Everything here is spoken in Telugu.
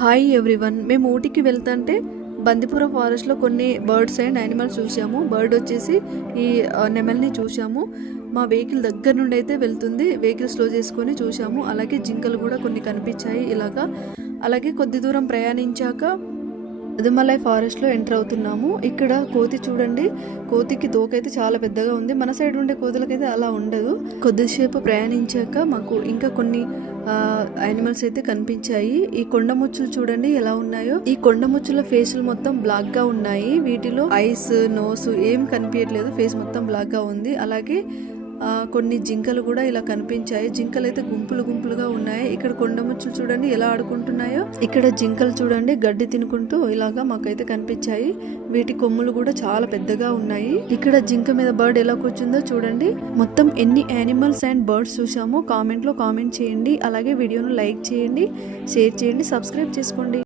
హాయ్ ఎవ్రీవన్, మేము ఊటీకి వెళ్తుంటే బందిపుర ఫారెస్ట్లో కొన్ని బర్డ్స్ అండ్ యానిమల్స్ చూసాము. బర్డ్ వచ్చేసి ఈ నెమల్ని చూసాము. మా వెహికల్ దగ్గర నుండి అయితే వెళ్తుంది. వెహికల్ స్లో చేసుకొని చూసాము. అలాగే జింకలు కూడా కొన్ని కనిపించాయి ఇలాగా. అలాగే కొద్ది దూరం ప్రయాణించాక అదుమలై ఫారెస్ట్లో ఎంటర్ అవుతున్నాము. ఇక్కడ కోతి చూడండి, కోతికి తోకైతే చాలా పెద్దగా ఉంది. మన సైడ్ ఉండే కోతులకైతే అలా ఉండదు. కొద్దిసేపు ప్రయాణించాక మాకు ఇంకా కొన్ని యానిమల్స్ అయితే కనిపించాయి. ఈ కొండముచ్చులు చూడండి ఎలా ఉన్నాయో. ఈ కొండముచ్చుల ఫేసులు మొత్తం బ్లాక్ గా ఉన్నాయి. వీటిలో ఐస్, నోస్ ఏం కనిపించట్లేదు. ఫేస్ మొత్తం బ్లాక్ గా ఉంది. అలాగే కొన్ని జింకలు కూడా ఇలా కనిపించాయి. జింకలు అయితే గుంపులు గుంపులుగా ఉన్నాయి. ఇక్కడ కొండముచ్చులు చూడండి ఎలా ఆడుకుంటున్నాయో. ఇక్కడ జింకలు చూడండి గడ్డి తినుకుంటూ ఇలాగా మాకైతే కనిపించాయి. వీటి కొమ్ములు కూడా చాలా పెద్దగా ఉన్నాయి. ఇక్కడ జింక మీద బర్డ్ ఎలా కూర్చుందో చూడండి. మొత్తం ఎన్ని యానిమల్స్ అండ్ బర్డ్స్ చూసామో కామెంట్ లో కామెంట్ చేయండి. అలాగే వీడియోను లైక్ చేయండి, షేర్ చేయండి, సబ్స్క్రైబ్ చేసుకోండి.